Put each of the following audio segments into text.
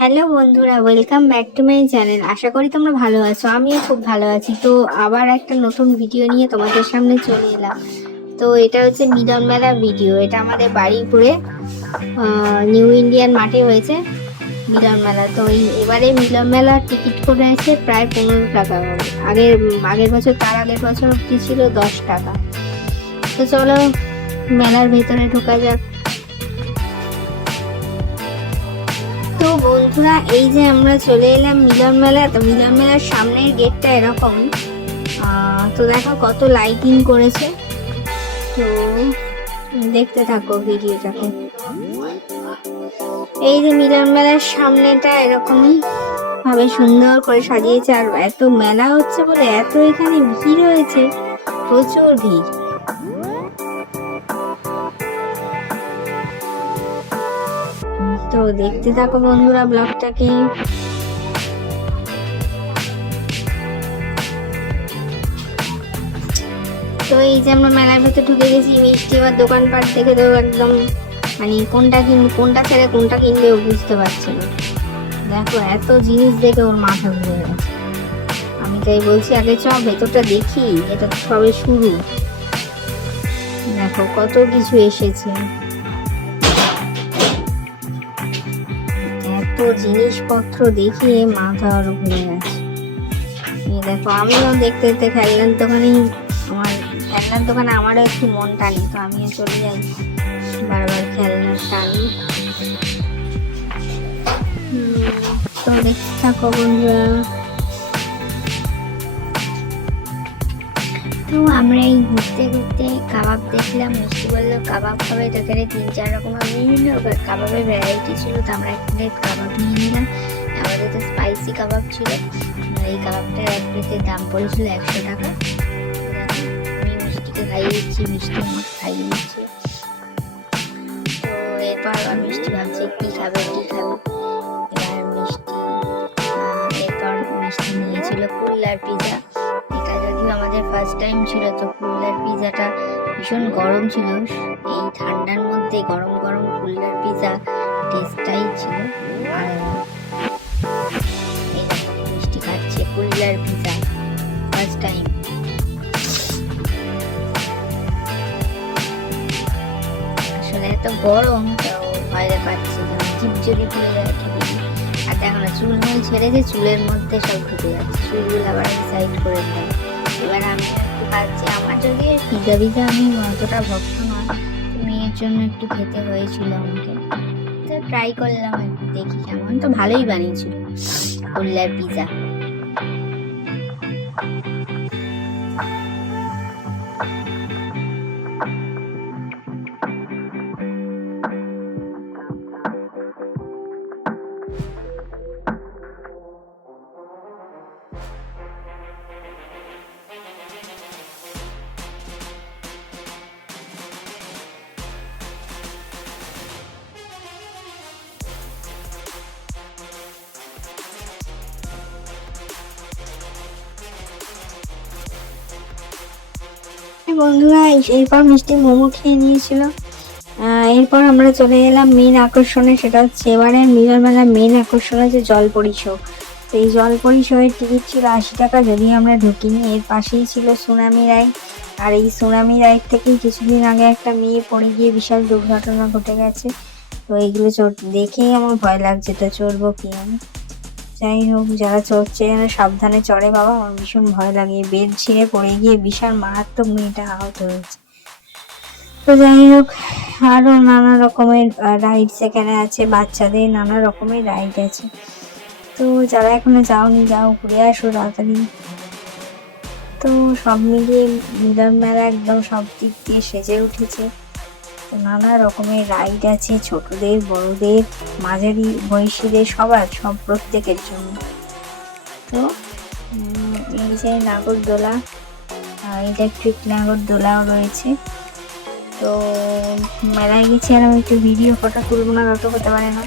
Hello বন্ধুরা, welcome back to my channel. আশা করি তোমরা ভালো আছো। আমিও খুব ভালো আছি। তো আবার একটা নতুন ভিডিও নিয়ে তোমাদের সামনে চলে এলাম। তো এটা হচ্ছে মিলন মেলা ভিডিও। এটা আমাদের বাড়িপুরে নিউ ইন্ডিয়ান মাঠে হয়েছে মিলন মেলা। তো এবারে মিলন মেলার টিকিট করেছে প্রায় 15 টাকা। আগের আগের বছর, তার আগের বছর অব্দি ছিল 10 টাকা। তো চলো মেলার ভেতরে ঢোকা যাক। তো বন্ধুরা, এই যে আমরা চলে এলাম মিলন মেলা। তো মিলন মেলার সামনের গেটটা এরকম। তো দেখো কত লাইটিং করেছে। তো দেখতে থাকো ভিডিওটাকে। এই যে মিলন মেলার সামনেটা এরকমই ভাবে সুন্দর করে সাজিয়েছে। আর এত মেলা হচ্ছে বলে এত এখানে ভিড় হয়েছে, প্রচুর ভিড়। তো দেখতে থাকো বন্ধুরা ব্লগটাকে। তো এই যে আমরা মেলার ভেতর ঢুকে গেছি। মিষ্টি এবার দোকানপাট দেখে তো একদম মানে কোনটা ছেড়ে কোনটা কিনবে ও বুঝতে পারছে না। দেখো এত জিনিস দেখে ওর মাথা ঘুরে গেছে। আমি তাই বলছি আগে চ ভেতরটা দেখি, এটা তো সবে শুরু। দেখো কত কিছু এসেছে, এত জিনিসপত্র দেখিয়ে মাথা আরো ঘুরে গেছে। এই দেখো আমিও দেখতে দেখতে খেলনার দোকানে আমারও একটু মন টানি, তো আমিও চলে যাই বারবার খেলনার টানি। তো দেখতে থাকো বন্ধুরা। তো আমরা এই ঘুরতে ঘুরতে কাবাব দেখলাম। মিষ্টি বললো কাবাব খাবে, তো এখানে 3-4 রকমের বিভিন্ন কাবাবের ভ্যারাইটি ছিল। তো আমরা এক প্লেট কাবাব নিয়ে নিলাম। আমাদের তো স্পাইসি কাবাব ছিল। এই কাবাবটার এক প্লেটের দাম পড়েছিল 100 টাকা। আমি মিষ্টিকে খাইয়ে দিচ্ছি, মিষ্টি আমাকে খাইয়ে দিচ্ছে। তো এরপর আবার মিষ্টি ভাবছে কি খাবে। এবার এরপর মিষ্টি নিয়েছিল কুল্লার পিজা। এটা যদিও আমাদের ফার্স্ট টাইম ছিল। তো কুল্লার পিজাটা ভীষণ গরম ছিল। এই ঠান্ডার মধ্যে গরম গরম কুল্লার পিজা টেস্টটাই ছিল। আর এই মিষ্টি খাচ্ছে কুল্লার পিজা ফার্স্ট টাইম। আসলে এত গরম, তো ভয় পাচ্ছি জিভ যদি পুড়ে যায় খেতে। আর দেখো না, চুল ছেড়েছে, চুলের মধ্যে সব ঢুকে যাচ্ছে। চুলগুলো আবার সাইড করে দেয়। এবার আমি একটু খাচ্ছি। আমার যদি পিজা আমি অতটা ভক্ত নয়, মেয়ের জন্য একটু খেতে হয়েছিল আমাকে। তো ট্রাই করলাম, একটু দেখি কেমন। তো ভালোই বানিয়েছিল কুল্লার পিজা। বন্ধুরা এরপর মিষ্টি মোমো খেয়ে নিয়েছিল। এরপর আমরা চলে এলাম মেন আকর্ষণে। সেটা হচ্ছে এবারের মিলন মেলার মেন আকর্ষণ হচ্ছে জলপরি শো। তো এই জলপরি শো এর টিকিট ছিল 80 টাকা, যদিও আমরা ঢুকিনি। এর পাশেই ছিল সুনামি রাইড। আর এই সুনামি রাইড থেকেই কিছুদিন আগে একটা মেয়ে পড়ে গিয়ে বিশাল দুর্ঘটনা ঘটে গেছে। তো এইগুলো দেখেই আমার ভয় লাগছে, তো চড়বো কি আমি। যাই হোক, যারা চড়ছে যেন সাবধানে চড়ে বাবা, আমার ভীষণ ভয় লাগে। বেড ছিঁড়ে পড়ে গিয়ে বিশাল মারাত্মক মেয়েটা আহত হয়েছে। তো যাই হোক, আরো নানা রকমের রাইডস এখানে আছে, বাচ্চাদের নানা রকমের রাইড আছে। তো যারা এখনো যাওনি, যাও ঘুরে আসো তাড়াতাড়ি। তো সব মিলিয়ে মিলন মেলা একদম সব দিক দিয়ে সেজে উঠেছে। তো নানা রকমের রাইড আছে, ছোটদের বড়দের মাঝারি বয়সীদের সব প্রত্যেকের জন্য। তো এই যে নাগরদোলা, ইলেকট্রিক নাগরদোলাও রয়েছে। তো মেলায় গেছি আর আমি একটু ভিডিও ফটো তুলবো না, তত হতে পারে না।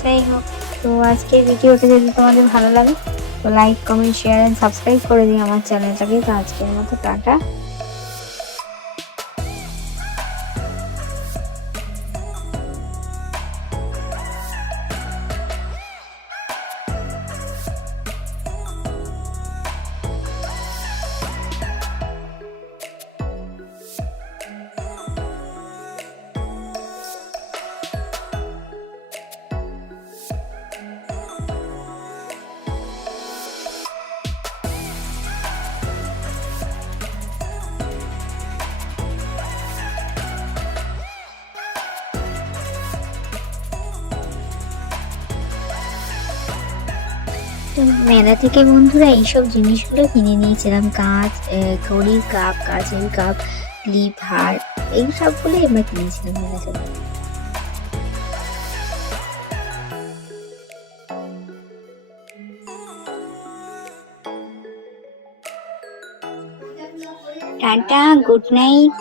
যাই হোক, তো আজকের ভিডিওটা যদি তোমাদের ভালো লাগে তো like, comment, share and subscribe করে দিই আমার চ্যানেলটাকে। তো আজকের মতো টাটা। মেলা থেকে বন্ধুরা এইসব জিনিসগুলো কিনে নিয়েছিলাম, কাঁচ, ঘড়ির কাপ, কাচের কাপ, ক্লিপ, হার, এই সবগুলোই আমরা কিনেছিলাম মেলা থেকে। টাটা, গুড নাইট,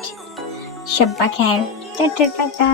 শব্বা খ্যার, টাটা টাটা।